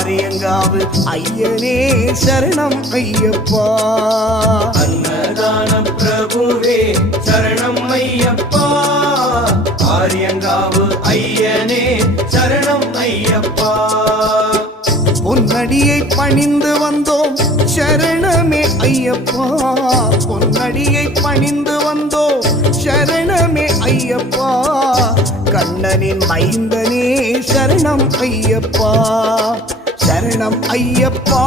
ஆரியங்காவு ஐயனே சரணம் ஐயப்பா. அன்னதான பிரபுவே சரணம் ஐயப்பா. ஆரியங்காவு ஐயனே சரணம் ஐயப்பா. பொன்னடியை பணிந்து வந்தோம் சரணமே ஐயப்பா. பொன்னடியை பணிந்து வந்தோம் சரணமே ஐயப்பா. கண்ணனின் மைந்தனே சரணம் ஐயப்பா. சரணம் ஐயப்பா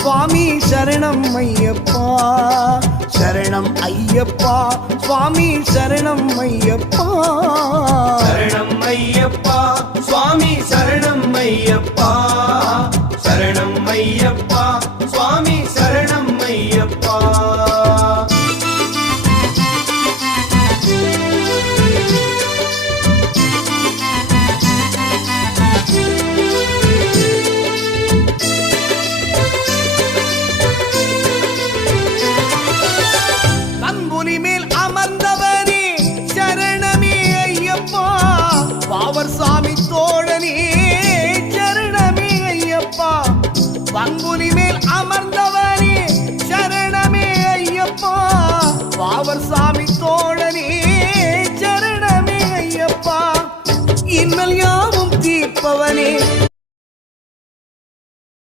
சுவாமி சரணம் ஐயப்பா. சரணம் ஐயப்பா சுவாமி சரணம் ஐயப்பா. சரணம் ஐயப்பா சுவாமி சரணம் ஐயப்பா. சரணம் ஐயப்பா சுவாமி சரணம் ஐயப்பா. நம்புலி மேல் அமர்ந்தவனே சரணமே ஐயப்பா. பாவர் சாமி தோழனே சரணமே ஐயப்பா. பங்குனி மேல் அமர்ந்தவனே சரணமே ஐயப்பா. பாவர் சாமி தோழனே சரணமே ஐயப்பா. இன்னல் யாவும் தீர்ப்பவனே